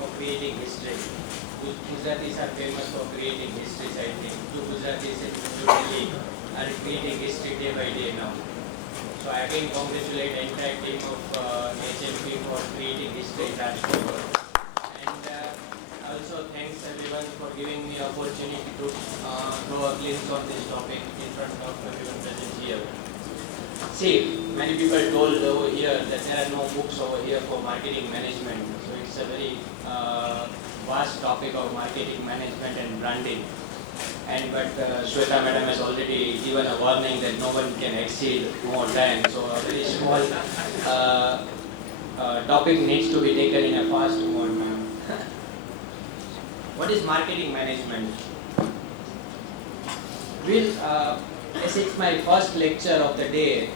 for creating history. Gujaratis are famous for creating histories, I think. Two Gujaratis in New Delhi are creating history day by day now. So I again congratulate the entire team of HMP for creating history in Rajkot. And also thanks everyone for giving me opportunity to throw a glimpse on this topic in front of everyone present here. See, many people told over here that there are no books over here for marketing management. So it's a very vast topic of marketing management and branding. But Shweta madam has already given a warning that no one can exceed more time. So a very small topic needs to be taken in a fast mode, ma'am. What is marketing management? As it's my first lecture of the day,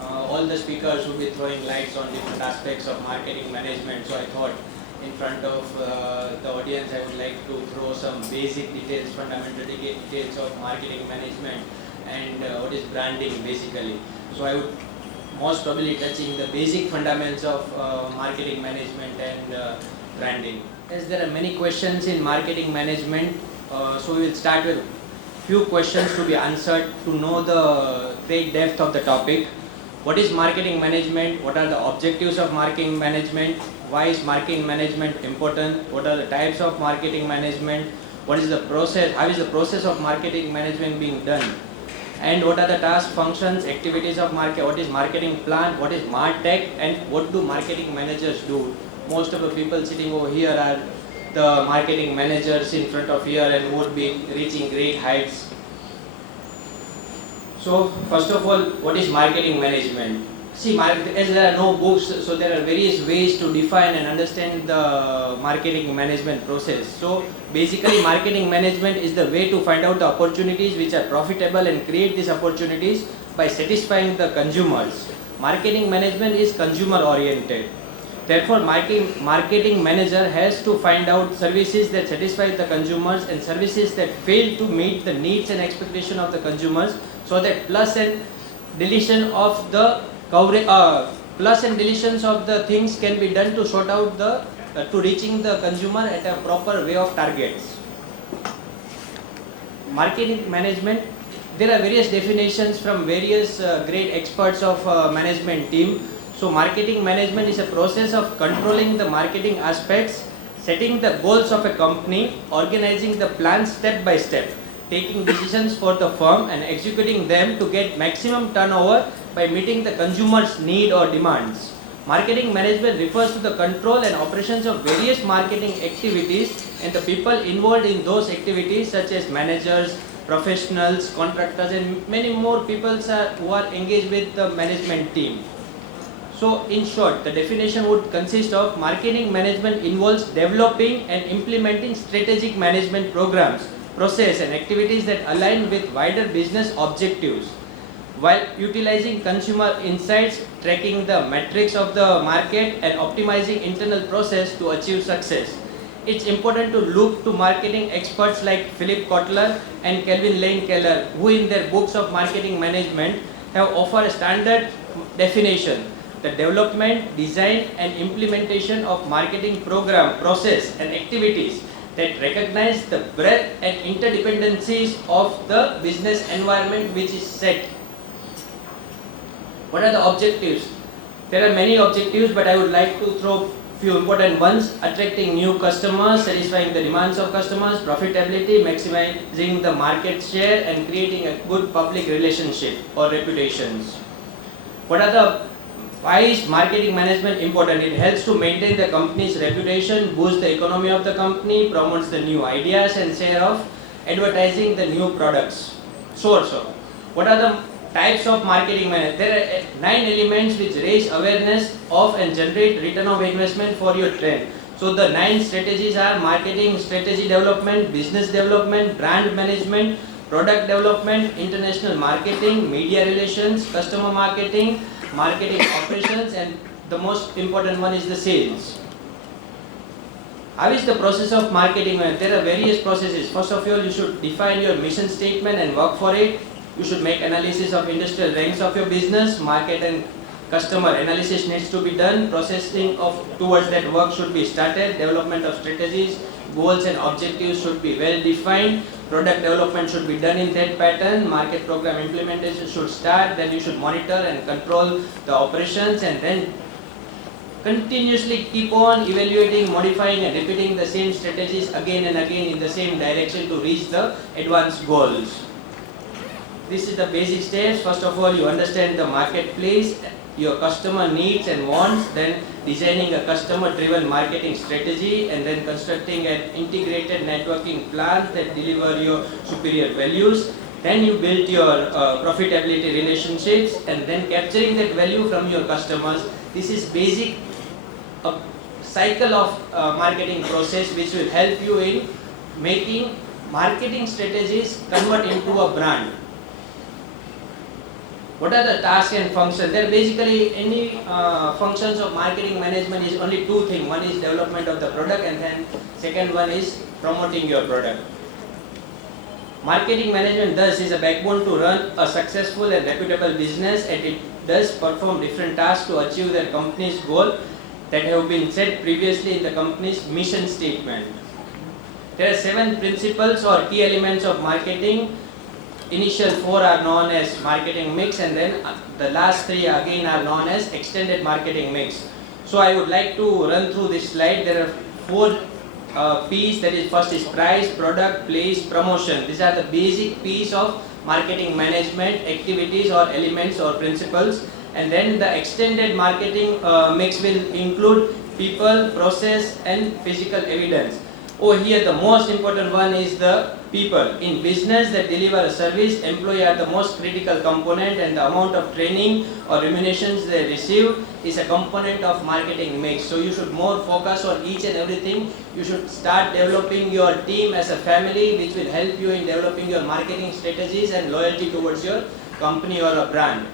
all the speakers will be throwing lights on different aspects of marketing management. So I thought in front of the audience I would like to throw some basic details, fundamental details of marketing management and what is branding basically. So I would most probably touching the basic fundamentals of marketing management and branding. As there are many questions in marketing management, so we will start with few questions to be answered to know the great depth of the topic. What is marketing management? What are the objectives of marketing management? Why is marketing management important? What are the types of marketing management? What is the process? How is the process of marketing management being done? And what are the tasks, functions, activities of market? What is marketing plan? What is MarTech? And what do marketing managers do? Most of the people sitting over here are the marketing managers in front of here and would be reaching great heights. So first of all, what is marketing management? See, as there are no books, so there are various ways to define and understand the marketing management process. So basically marketing management is the way to find out the opportunities which are profitable and create these opportunities by satisfying the consumers. Marketing management is consumer oriented. Therefore, marketing manager has to find out services that satisfy the consumers and services that fail to meet the needs and expectation of the consumers, so that plus and deletion of the coverage, plus and deletions of the things can be done to sort out the to reaching the consumer at a proper way of targets. Marketing management, there are various definitions from various great experts of management team. So marketing management is a process of controlling the marketing aspects, setting the goals of a company, organizing the plan step by step, taking decisions for the firm and executing them to get maximum turnover by meeting the consumer's need or demands. Marketing management refers to the control and operations of various marketing activities and the people involved in those activities such as managers, professionals, contractors and many more people who are engaged with the management team. So in short, the definition would consist of marketing management involves developing and implementing strategic management programs, process and activities that align with wider business objectives, while utilizing consumer insights, tracking the metrics of the market and optimizing internal process to achieve success. It's important to look to marketing experts like Philip Kotler and Kelvin Lane Keller, who in their books of marketing management have offered a standard definition: the development, design and implementation of marketing program, process and activities that recognize the breadth and interdependencies of the business environment which is set. What are the objectives? There are many objectives, but I would like to throw few important ones: attracting new customers, satisfying the demands of customers, profitability, maximizing the market share and creating a good public relationship or reputations. Why is marketing management important? It helps to maintain the company's reputation, boost the economy of the company, promotes the new ideas and share of advertising the new products. So what are the types of marketing management? There are 9 elements which raise awareness of and generate return of investment for your trend. So the 9 strategies are marketing strategy development, business development, brand management, product development, international marketing, media relations, customer marketing, marketing operations, and the most important one is the sales. How is the process of marketing? There are various processes. First of all, you should define your mission statement and work for it. You should make analysis of industrial ranks of your business, market and Customer analysis needs to be done, processing of towards that work should be started, development of strategies, goals and objectives should be well defined, product development should be done in that pattern, market program implementation should start, then you should monitor and control the operations, and then continuously keep on evaluating, modifying and repeating the same strategies again and again in the same direction to reach the advanced goals. This is the basic steps. First of all, you understand the marketplace, your customer needs and wants, then designing a customer driven marketing strategy, and then constructing an integrated networking plan that deliver your superior values. Then you build your profitability relationships, and then capturing that value from your customers. This is basic cycle of marketing process which will help you in making marketing strategies convert into a brand. What are the tasks and functions? There are basically any functions of marketing management is only two things. One is development of the product, and then second one is promoting your product. Marketing management thus is a backbone to run a successful and reputable business, and it does perform different tasks to achieve their company's goal that have been set previously in the company's mission statement. There are 7 principles or key elements of marketing. Initial 4 are known as marketing mix, and then the last 3 again are known as extended marketing mix. So I would like to run through this slide. There are 4 P's, that is first is price, product, place, promotion. These are the basic P's of marketing management activities or elements or principles. And then the extended marketing mix will include people, process and physical evidence. Over here the most important one is the people. In business that deliver a service, employees are the most critical component, and the amount of training or remunerations they receive is a component of marketing mix. So you should more focus on each and everything. You should start developing your team as a family, which will help you in developing your marketing strategies and loyalty towards your company or a brand.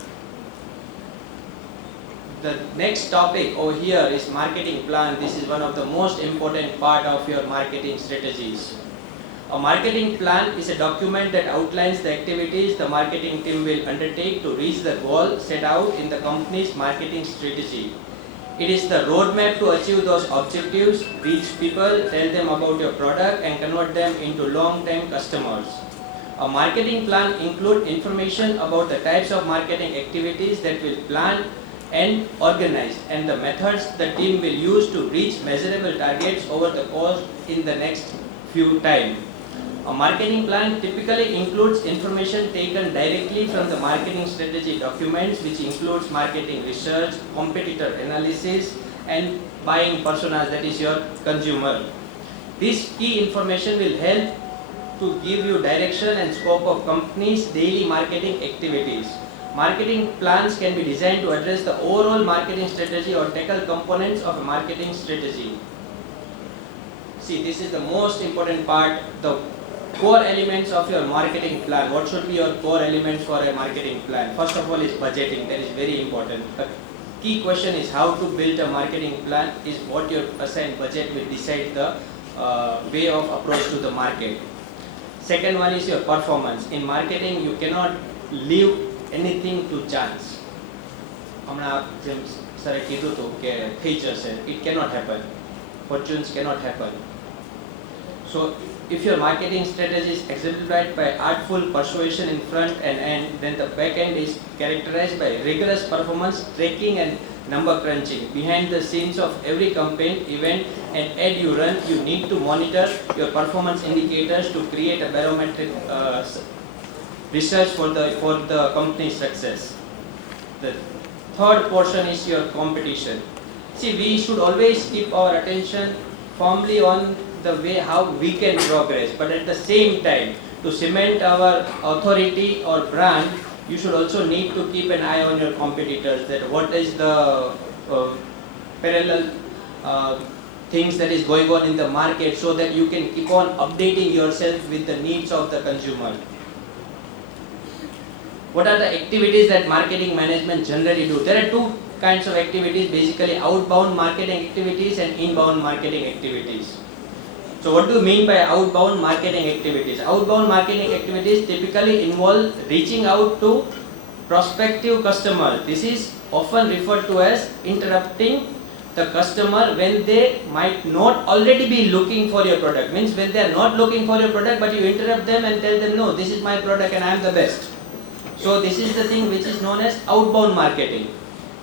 The next topic over here is marketing plan. This is one of the most important part of your marketing strategies. A marketing plan is a document that outlines the activities the marketing team will undertake to reach the goal set out in the company's marketing strategy. It is the roadmap to achieve those objectives, reach people, tell them about your product and convert them into long-term customers. A marketing plan includes information about the types of marketing activities that will plan and organized, and the methods the team will use to reach measurable targets over the course in the next few time. A marketing plan typically includes information taken directly from the marketing strategy documents, which includes marketing research, competitor analysis and buying personas, that is your consumer. This key information will help to give you direction and scope of company's daily marketing activities. Marketing plans can be designed to address the overall marketing strategy or tackle components of a marketing strategy. See, this is the most important part, the core elements of your marketing plan. What should be your core elements for a marketing plan? First of all is budgeting, that is very important. A key question is how to build a marketing plan is what your assigned budget will decide the way of approach to the market. Second one is your performance. In marketing, you cannot leave anything to chance. હમણાં જેમ સરે કીધું હતું કે થઈ જશે, it cannot happen. Fortunes cannot happen. So if your marketing strategy is exemplified by artful persuasion in front and end, then the back end is characterized by rigorous performance tracking and number crunching. Behind the scenes of every campaign, event and ad you run, you need to monitor your performance indicators to create a barometric research for the company's success. The third portion is your competition. See, we should always keep our attention firmly on the way how we can progress, but at the same time, to cement our authority or brand, you should also need to keep an eye on your competitors, that what is the parallel things that is going on in the market, so that you can keep on updating yourself with the needs of the consumer. What are the activities that marketing management generally do? There are 2 kinds of activities, basically outbound marketing activities and inbound marketing activities. So what do you mean by outbound marketing activities? Outbound marketing activities typically involve reaching out to prospective customers. This is often referred to as interrupting the customer when they might not already be looking for your product. Means when they are not looking for your product, but you interrupt them and tell them, no, this is my product and I am the best. So this is the thing which is known as outbound marketing.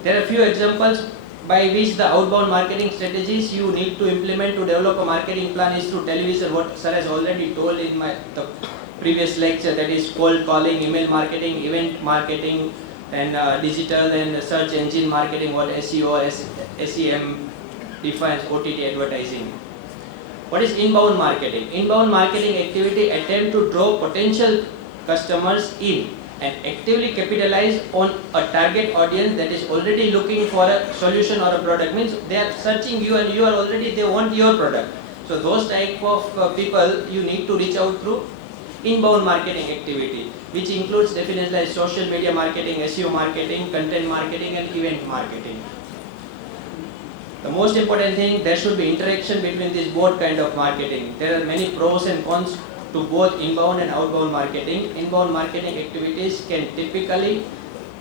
There are a few examples by which the outbound marketing strategies you need to implement to develop a marketing plan is through television, what sir has already told in the previous lecture, that is cold calling, email marketing, event marketing, and digital and search engine marketing, what SEO, SEM defines, OTT advertising. What is inbound marketing? Inbound marketing activity attempt to draw potential customers in and actively capitalize on a target audience that is already looking for a solution or a product. Means they are searching you and you are already, they want your product. So those type of people you need to reach out through inbound marketing activity, which includes definitions like social media marketing, SEO marketing, content marketing and event marketing. The most important thing, there should be interaction between these both kind of marketing. There are many pros and cons to both inbound and outbound marketing. Inbound marketing activities can typically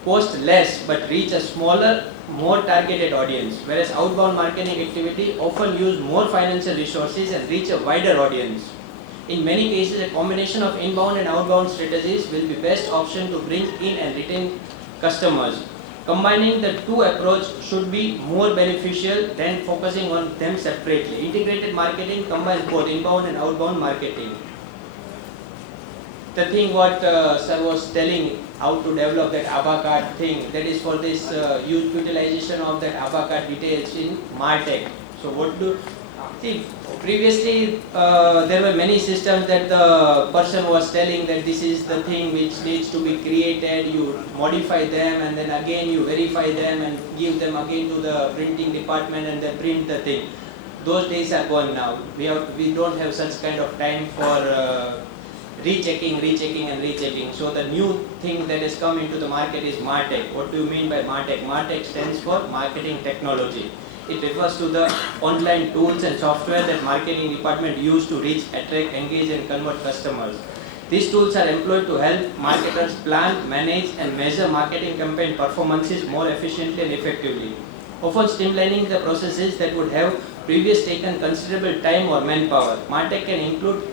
cost less but reach a smaller, more targeted audience, whereas outbound marketing activity often use more financial resources and reach a wider audience. In many cases, a combination of inbound and outbound strategies will be best option to bring in and retain customers. Combining the two approach should be more beneficial than focusing on them separately. Integrated marketing combines both inbound and outbound marketing. The thing what sir was telling, how to develop that ABBA card thing, that is for this utilization of that ABBA card details in MarTech. So what do, see, previously there were many systems that the person was telling that this is the thing which needs to be created, you modify them and then again you verify them and give them again to the printing department and they print the thing. Those days are gone now. We don't have such kind of time for rechecking and rechecking. So the new thing that has come into the market is MarTech. What do you mean by MarTech? MarTech stands for marketing technology. It refers to the online tools and software that marketing department use to reach, attract, engage and convert customers. These tools are employed to help marketers plan, manage and measure marketing campaign performances more efficiently and effectively, often streamlining the processes that would have previously taken considerable time or manpower. MarTech can include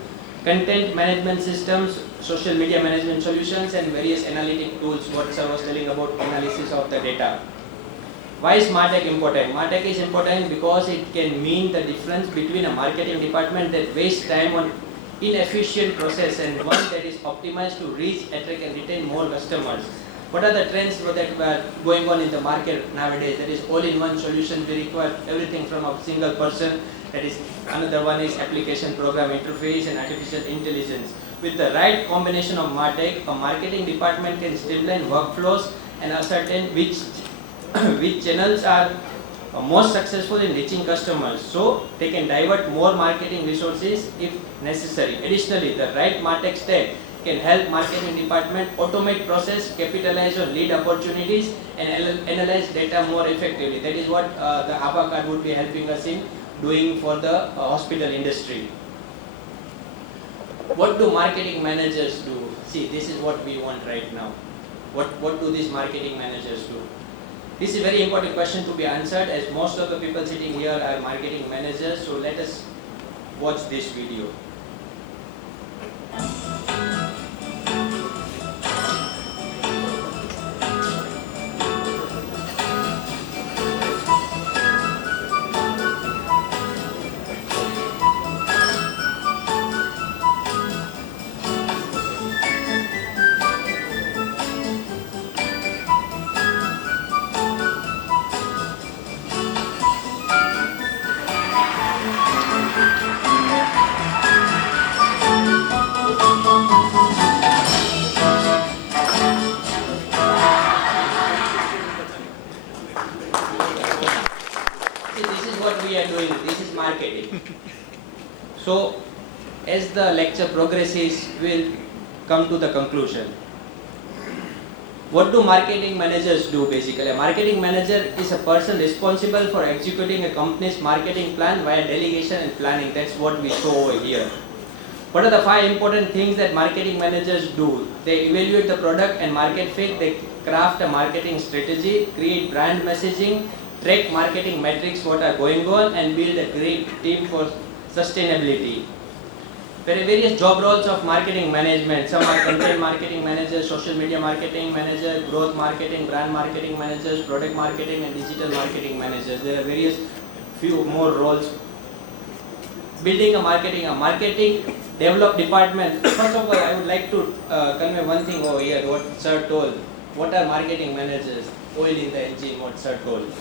content management systems, social media management solutions and various analytic tools, what sir was telling about analysis of the data. Why is MarTech important? MarTech is important because it can mean the difference between a marketing department that wastes time on inefficient process and one that is optimized to reach, attract and retain more customers. What are the trends that were going on in the market nowadays? That is all-in-one solution. We require everything from a single person. That is, another one is application program interface and artificial intelligence. With the right combination of MarTech, a marketing department can streamline workflows and ascertain which channels are most successful in reaching customers. So they can divert more marketing resources if necessary. Additionally, the right MarTech stack can help marketing department automate process, capitalize on lead opportunities and analyze data more effectively. That is what the ABBA card would be helping us in doing for the hospital industry. What do marketing managers do? See, this is what we want right now. What do these marketing managers do? This is a very important question to be answered, as most of the people sitting here are marketing managers. So let us watch this video. So, as the lecture progresses, we will come to the conclusion. What do marketing managers do basically? A marketing manager is a person responsible for executing a company's marketing plan via delegation and planning. That's what we saw over here. What are the 5 important things that marketing managers do? They evaluate the product and market fit, they craft a marketing strategy, create brand messaging, track marketing metrics what are going on, and build a great team for sustainability. There are various job roles of marketing management. Some are content marketing managers, social media marketing manager, growth marketing, brand marketing managers, product marketing, and digital marketing managers. There are various few more roles. Building a marketing develop department. First of all, I would like to convey one thing over here, what Sir told. What are marketing managers? Oil in the engine, what Sir told.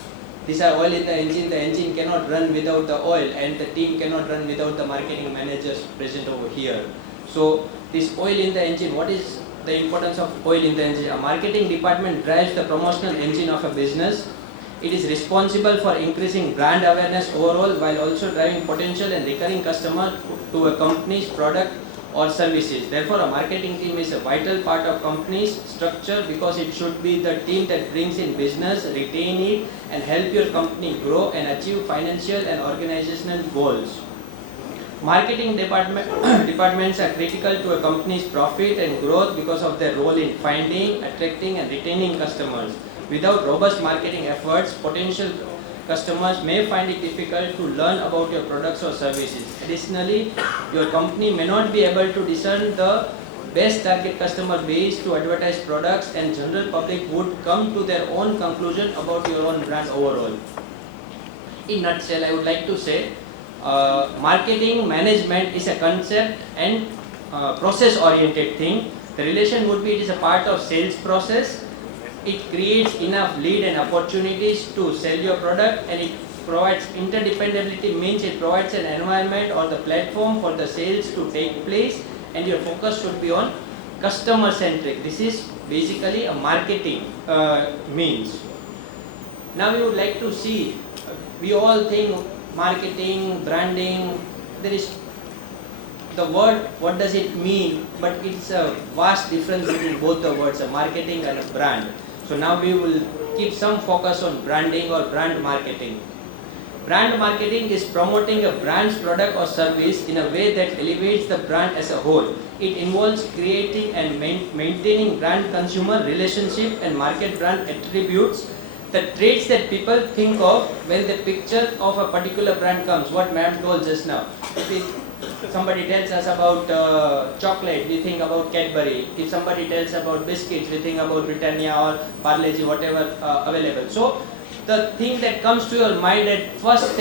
These are oil in the engine cannot run without the oil, and the team cannot run without the marketing managers present over here. So this oil in the engine, what is the importance of oil in the engine? A marketing department drives the promotional engine of a business. It is responsible for increasing brand awareness overall while also driving potential and recurring customers to a company's product or services. Therefore, a marketing team is a vital part of company's structure because it should be the team that brings in business, retain it, and help your company grow and achieve financial and organizational goals. Marketing departments are critical to a company's profit and growth because of their role in finding, attracting, and retaining customers. Without robust marketing efforts, potential customers may find it difficult to learn about your products or services. Additionally, your company may not be able to discern the best target customer base to advertise products, and general public would come to their own conclusion about your own brand overall. In nutshell, I would like to say marketing management is a concept and process oriented thing. The relation would be it is a part of sales process. It creates enough lead and opportunities to sell your product, and it provides interdependability, means it provides an environment or the platform for the sales to take place, and your focus should be on customer centric. This is basically a marketing means. Now we would like to see, we all think marketing, branding, there is the word, what does it mean, but it's a vast difference between both the words, a marketing and a brand. So now we will keep some focus on branding or brand marketing. Brand marketing is promoting a brand's product or service in a way that elevates the brand as a whole. It involves creating and maintaining brand consumer relationship and market brand attributes, the traits that people think of when the picture of a particular brand comes. What ma'am told just now. If somebody tells us about chocolate, we think about Cadbury. If somebody tells about biscuits, we think about Britannia or Parle-G, whatever available. So the thing that comes to your mind at first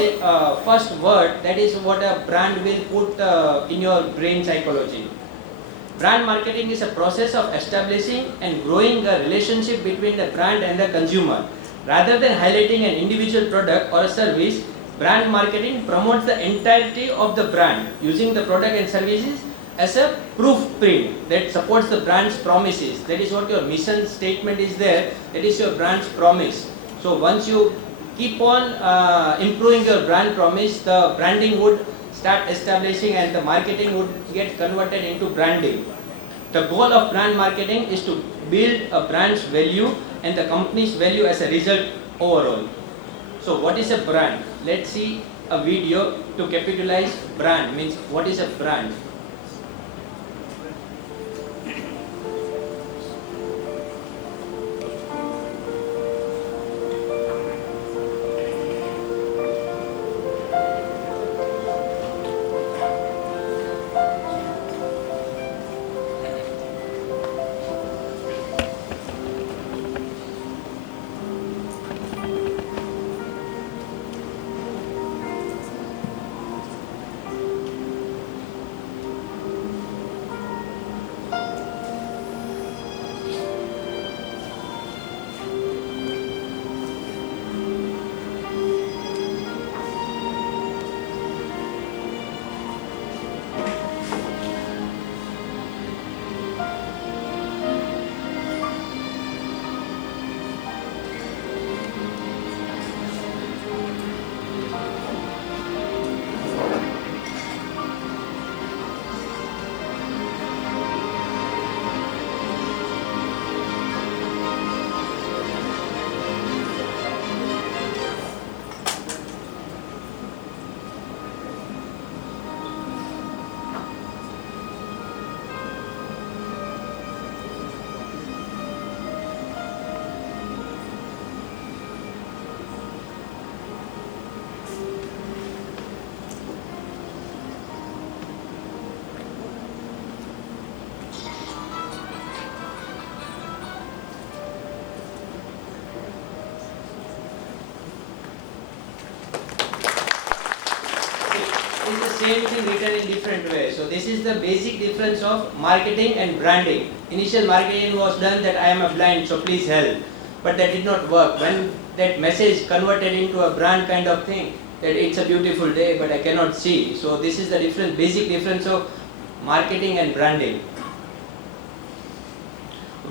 word, that is what a brand will put in your brain psychology. Brand marketing is a process of establishing and growing a relationship between the brand and the consumer. Rather than highlighting an individual product or a service, brand marketing promotes the entirety of the brand, using the product and services as a proof print that supports the brand's promises. That is what your mission statement is there, that is your brand's promise. So once you keep on improving your brand promise, the branding would start establishing and the marketing would get converted into branding. The goal of brand marketing is to build a brand's value and the company's value as a result overall. So what is a brand? Let's see a video to capitalize brand, means what is a brand. is the same thing written in different ways. So this is the basic difference of marketing and branding. Initial marketing was done that I am a blind, so please help. But that did not work. When that message converted into a brand kind of thing, that it's a beautiful day but I cannot see. So this is the difference, basic difference of marketing and branding.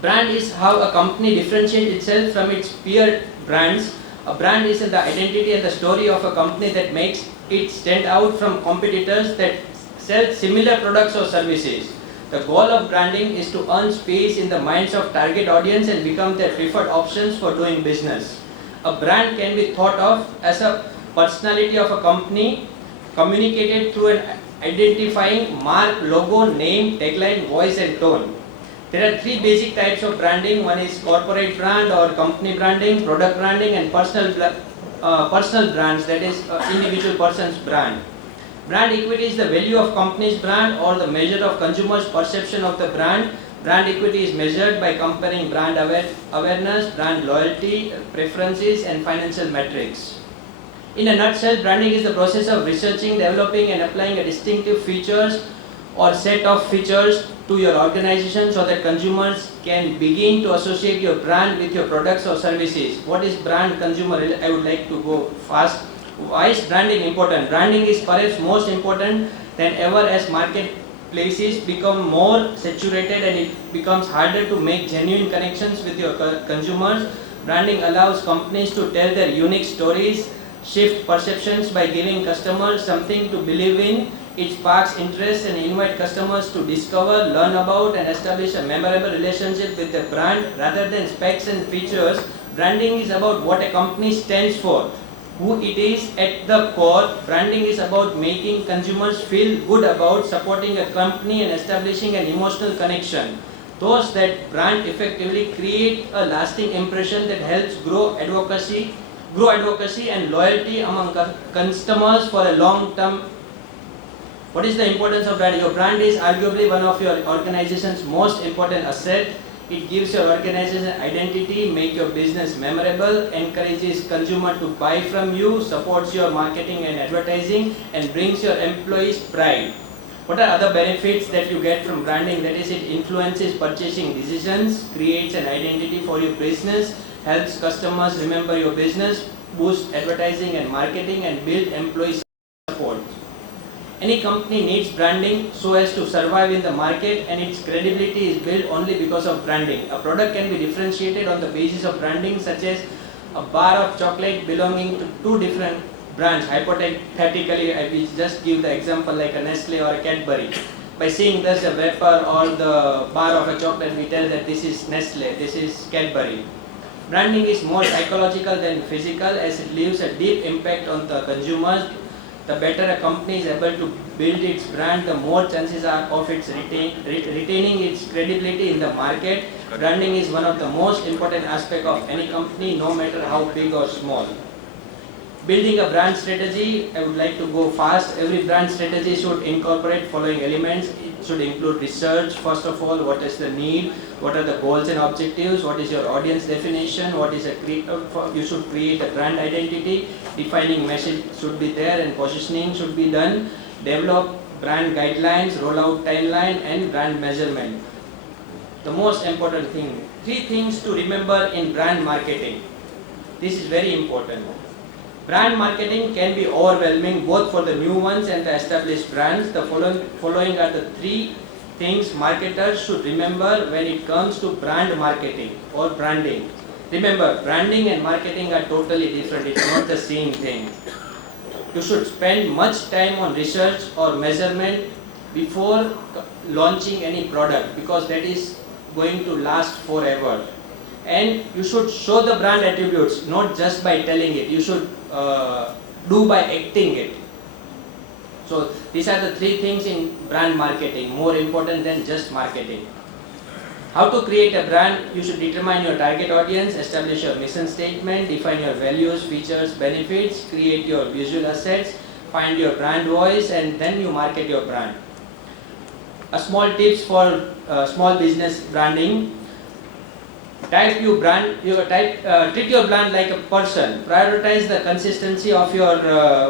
Brand is how a company differentiates itself from its peer brands. A brand is the identity and the story of a company that makes it stand out from competitors that sell similar products or services. The goal of branding is to earn space in the minds of target audience and become their preferred options for doing business. A brand can be thought of as a personality of a company communicated through an identifying mark, logo, name, tagline, voice and tone. There are three basic types of branding. One is corporate brand or company branding, product branding and personal brands, that is individual person's brand. Brand equity is the value of company's brand or the measure of consumers' perception of the brand. Brand equity is measured by comparing brand awareness, brand loyalty, preferences and financial metrics. In a nutshell, branding is the process of researching, developing and applying a distinctive features or set of features to your organization so that consumers can begin to associate your brand with your products or services. What is brand consumer? I would like to go fast. Why is branding important? Branding is perhaps most important than ever as marketplaces become more saturated and it becomes harder to make genuine connections with your consumers. Branding allows companies to tell their unique stories, shift perceptions by giving customers something to believe in. It sparks interest and invite customers to discover, learn about and establish a memorable relationship with the brand rather than specs and features. Branding is about what a company stands for, who it is at the core. Branding is about making consumers feel good about supporting a company and establishing an emotional connection. Those that brand effectively create a lasting impression that helps grow advocacy and loyalty among customers for a long term. What is the importance of brand? Your brand is arguably one of your organization's most important asset. It gives your organization identity, make your business memorable, encourages consumer to buy from you, supports your marketing and advertising, and brings your employees pride. What are other benefits that you get from branding? That is, it influences purchasing decisions, creates an identity for your business, helps customers remember your business, boosts advertising and marketing, and build employee support. Any company needs branding so as to survive in the market, and its credibility is built only because of branding. A product can be differentiated on the basis of branding, such as a bar of chocolate belonging to two different brands. Hypothetically, I will just give the example like a Nestle or a Cadbury. By seeing this the wrapper or the bar of a chocolate, we tell that this is Nestle, this is Cadbury. Branding is more psychological than physical, as it leaves a deep impact on the consumers. The better a company is able to build its brand, the more chances are of its retaining its credibility in the market. Branding is one of the most important aspects of any company, no matter how big or small. Building a brand strategy, I would like to go fast. Every brand strategy should incorporate following elements. It should include research, first of all, what is the need, what are the goals and objectives, what is your audience definition, what is you should create a brand identity, defining message should be there and positioning should be done, develop brand guidelines, rollout timeline and brand measurement. The most important thing, 3 things to remember in brand marketing. This is very important. Brand marketing can be overwhelming both for the new ones and the established brands. The following are the 3 things marketers should remember when it comes to brand marketing or branding. Remember, branding and marketing are totally different. It's not the same thing. You should spend much time on research or measurement before launching any product, because that is going to last forever. And you should show the brand attributes, not just by telling it. You should do by acting it. So these are the 3 things in brand marketing, more important than just marketing. How to create a brand? You should determine your target audience, establish your mission statement, define your values, features, benefits, create your visual assets, find your brand voice, and then you market your brand. A small tips for small business branding. Treat your brand like a person. Prioritize the consistency of your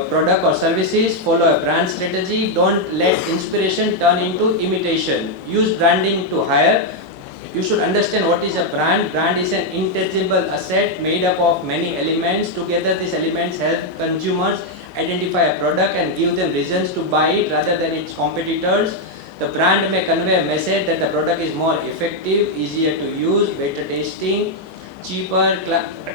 product or services. Follow a brand strategy. Don't let inspiration turn into imitation. Use branding to hire. You should understand what is a brand. Brand is an intangible asset made up of many elements. Together, these elements help consumers identify a product and give them reasons to buy it rather than its competitors. The brand may convey a message that the product is more effective, easier to use, better tasting, cheaper,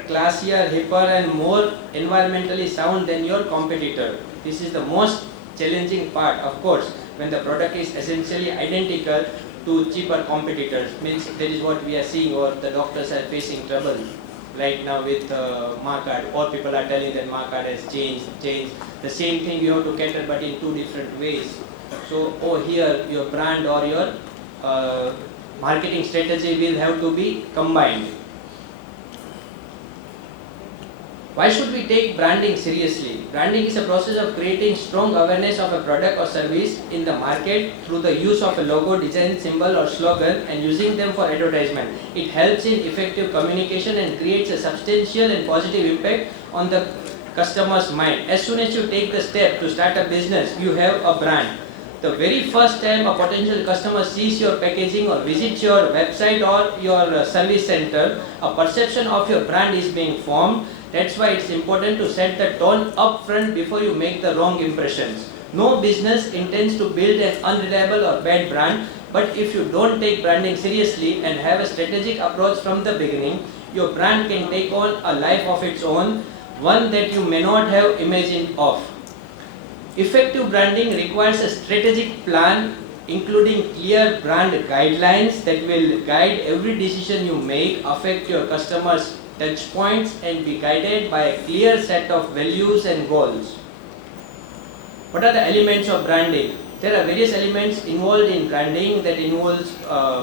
classier, hipper and more environmentally sound than your competitor. This is the most challenging part, of course, when the product is essentially identical to cheaper competitors. Means that is what we are seeing, or the doctors are facing trouble right now with Markard. All people are telling that Markard has changed. The same thing you have to cater, but in two different ways. So over here, your brand or your marketing strategy will have to be combined. Why should we take branding seriously? Branding is a process of creating strong awareness of a product or service in the market through the use of a logo, design, symbol or slogan and using them for advertisement. It helps in effective communication and creates a substantial and positive impact on the customer's mind. As soon as you take the step to start a business, you have a brand. The very first time a potential customer sees your packaging or visits your website or your service center, a perception of your brand is being formed. That's why it's important to set the tone upfront before you make the wrong impressions. No business intends to build an unreliable or bad brand, but if you don't take branding seriously and have a strategic approach from the beginning, your brand can take on a life of its own, one that you may not have imagined of. Effective branding requires a strategic plan, including clear brand guidelines that will guide every decision you make, affect your customers' touch points and be guided by a clear set of values and goals. What are the elements of branding? There are various elements involved in branding that involves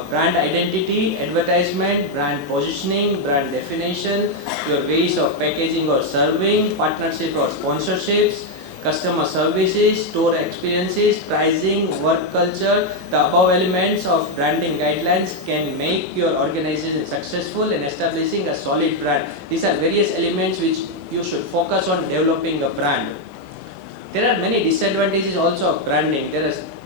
brand identity, advertisement, brand positioning, brand definition, your ways of packaging or serving, partnership or sponsorships, customer services, store experiences, pricing, work culture. The above elements of branding guidelines can make your organization successful in establishing a solid brand. These are various elements which you should focus on developing a brand. There are many disadvantages also of branding,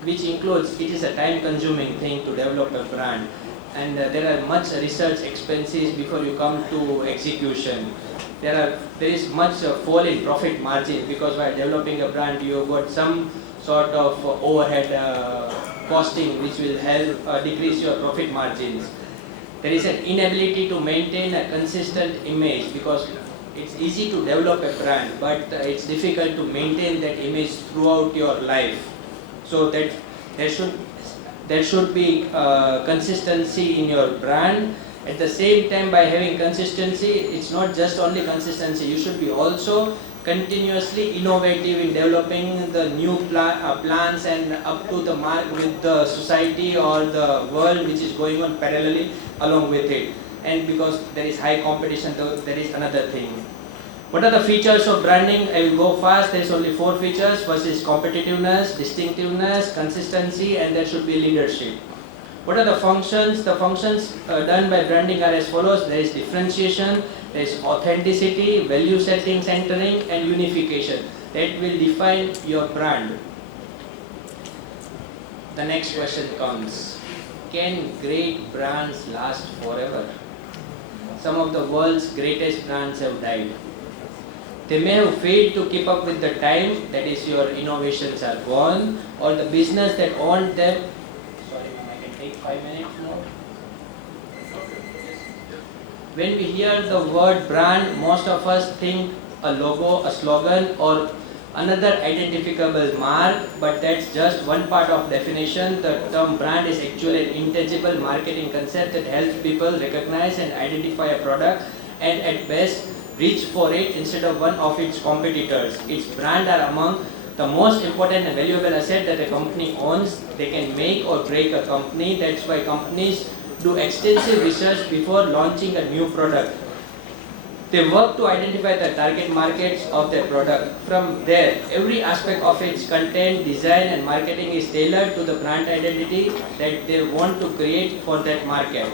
which includes it is a time consuming thing to develop a brand, and there are much research expenses before you come to execution. There is much fall in profit margin because while developing a brand you have got some sort of overhead costing which will help decrease your profit margins. There is an inability to maintain a consistent image because it's easy to develop a brand, but it's difficult to maintain that image throughout your life. So that there should be consistency in your brand. At the same time, by having consistency, it's not just only consistency, you should be also continuously innovative in developing the new plans and up to the mark with the society or the world which is going on parallelly along with it. And because there is high competition, there is another thing. What are the features of branding? I will go fast. There is only 4 features. First is competitiveness, distinctiveness, consistency, and there should be leadership. What are the functions? The functions done by branding are as follows. There is differentiation, there is authenticity, value setting, centering and unification. That will define your brand. The next question comes. Can great brands last forever? Some of the world's greatest brands have died. They may have failed to keep up with the time, that is your innovations are gone, or the business that owned them. Sorry, I can take 5 minutes more. When we hear the word brand, most of us think a logo, a slogan or another identifiable mark, but that's just one part of definition. The term brand is actually an intangible marketing concept that helps people recognize and identify a product and at best reach for it instead of one of its competitors. Its brand are among the most important and valuable asset that a company owns. They can make or break a company. That's why companies do extensive research before launching a new product. They work to identify the target markets of their product. From there, every aspect of its content, design and marketing is tailored to the brand identity that they want to create for that market.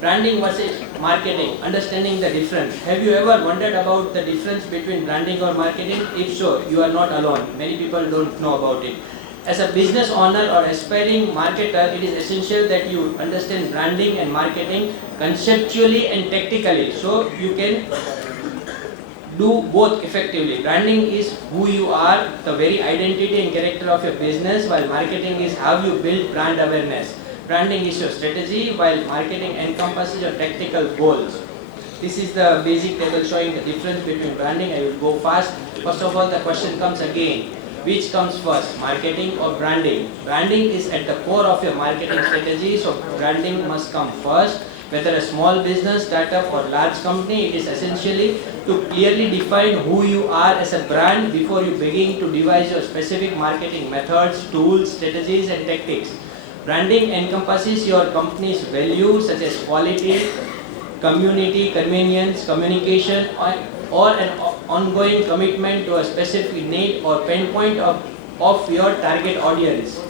Branding versus marketing, understanding the difference. Have you ever wondered about the difference between branding or marketing? If so, you are not alone. Many people don't know about it. As a business owner or aspiring marketer, it is essential that you understand branding and marketing conceptually and tactically so you can do both effectively. Branding is who you are, the very identity and character of your business, while marketing is how you build brand awareness. Branding is your strategy, while marketing encompasses your tactical goals. This is the basic table showing the difference between branding. I will go fast. First of all, the question comes again. Which comes first, marketing or branding? Branding is at the core of your marketing strategy, so branding must come first. Whether a small business, startup or large company, it is essentially to clearly define who you are as a brand before you begin to devise your specific marketing methods, tools, strategies and tactics. Branding encompasses your company's values such as quality, community, convenience, communication, or an ongoing commitment to a specific need or pain point of your target audience.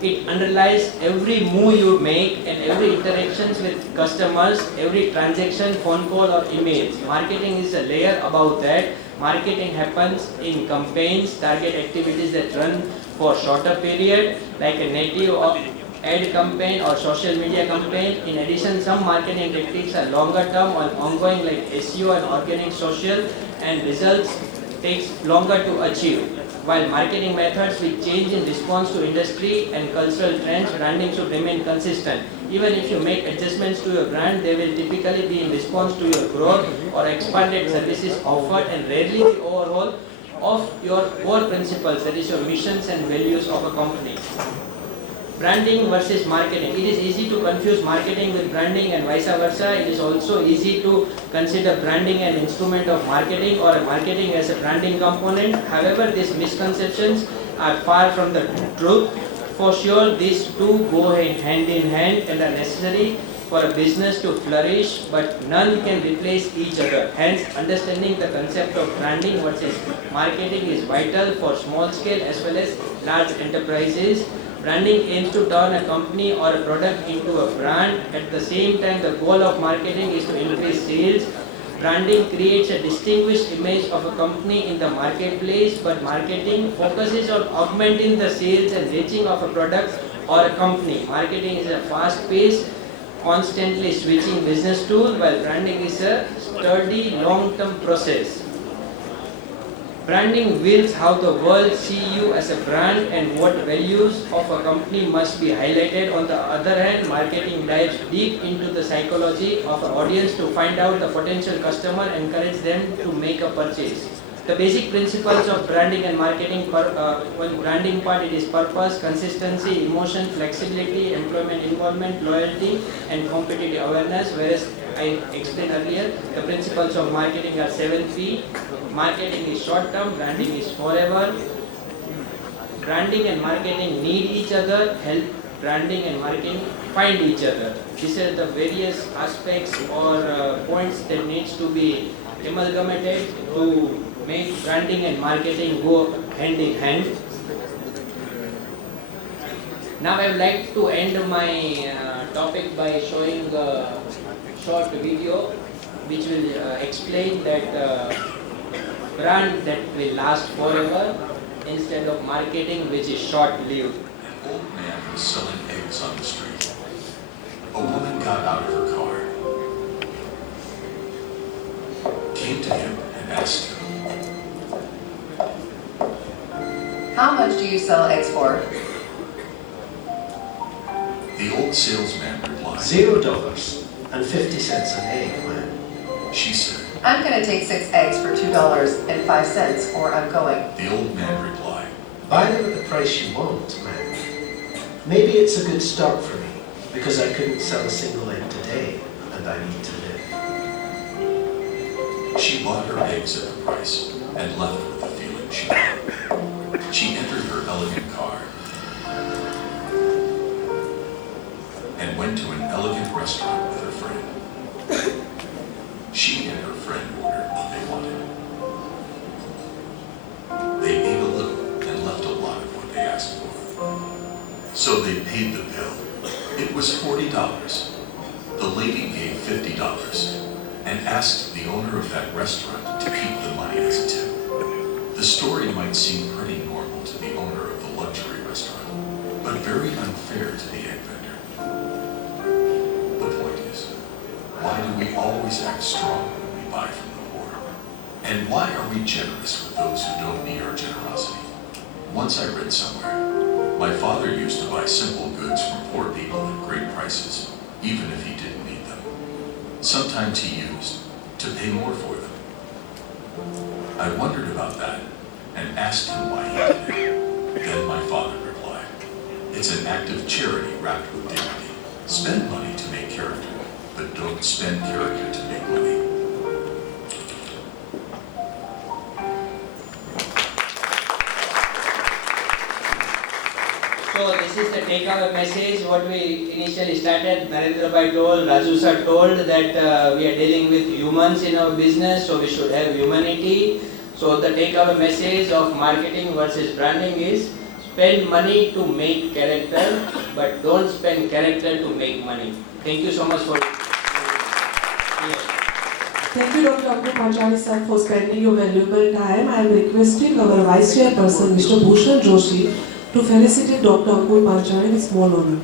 It underlies every move you make and every interactions with customers, every transaction, phone call or emails. Marketing is a layer above that. Marketing happens in campaigns, target activities that run for shorter period, like a native ad campaign or social media campaign. In addition, some marketing tactics are longer term or ongoing, like SEO and organic social, and results takes longer to achieve. While marketing methods will change in response to industry and cultural trends, branding should remain consistent. Even if you make adjustments to your brand, they will typically be in response to your growth or expanded services offered, and rarely the overhaul of your core principles, that is your missions and values of a company. Branding versus marketing. It is easy to confuse marketing with branding and vice versa. It is also easy to consider branding an instrument of marketing or marketing as a branding component. However, these misconceptions are far from the truth. For sure, these two go hand in hand and are necessary for a business to flourish, but none can replace each other. Hence, understanding the concept of branding versus marketing is vital for small scale as well as large enterprises. Branding aims to turn a company or a product into a brand. At the same time, the goal of marketing is to increase sales. Branding creates a distinguished image of a company in the marketplace, but marketing focuses on augmenting the sales and reaching of a product or a company. Marketing is a fast-paced, constantly switching business tool, while branding is a sturdy, long-term process. Branding wills how the world see you as a brand and what values of a company must be highlighted. On the other hand, marketing dives deep into the psychology of an audience to find out the potential customer and encourage them to make a purchase. The basic principles of branding and marketing, when branding part, it is purpose, consistency, emotion, flexibility, employment involvement, loyalty and competitive awareness, whereas I explained earlier, the principles of marketing are 7P. Marketing is short term, branding is forever. Branding and marketing need each other, help branding and marketing find each other. These are the various aspects or points that needs to be amalgamated to make branding and marketing go hand in hand. Now I would like to end my topic by showing a short video which will explain that brand that will last forever instead of marketing which is short-lived. An old man was selling eggs on the street. A woman got out of her car, came to him and asked him, "How much do you sell eggs for?" The old salesman replied, $0.50 an egg, man. She said, "I'm going to take 6 eggs for $2.05 or I'm going." the old man replied, Buy them at the price you want, man. Maybe it's a good start for me, because I couldn't sell a single egg today, and I need to live. She bought her eggs at the price and left with the feeling she had. She entered her elegant car and went to an elegant restaurant with her friend. She and her friend ordered what they wanted. They ate a little and left a lot of what they asked for. So they paid the bill. It was $40. The lady gave $50 and asked the owner of that restaurant to keep the money as a tip. The story might seem pretty normal to the owner of the luxury restaurant, but very unfair to the egg vendor. The point is, why do we always act strong when we buy from the poor? And why are we generous with those who don't need our generosity? Once I read somewhere, my father used to buy simple goods from poor people at great prices, even if he didn't need them. Sometimes he used to pay more for them. I wondered about that and asked him why he did it. Then my father replied, "It's an act of charity wrapped with dignity. Spend money to make character, but don't spend character to make money." So this is the takeaway message. What we initially started, Narendra Bhai told, Raju sir told that we are dealing with humans in our business, so we should have humanity. So the takeaway message of marketing versus branding is spend money to make character, but don't spend character to make money. Thank you so much for. Thank you, Dr. Ankur Pachani sir, for spending your valuable time. I am requesting our Vice Chairperson, Mr. Bhushan Joshi, to felicitate Dr. Ankur Pachani with small honor.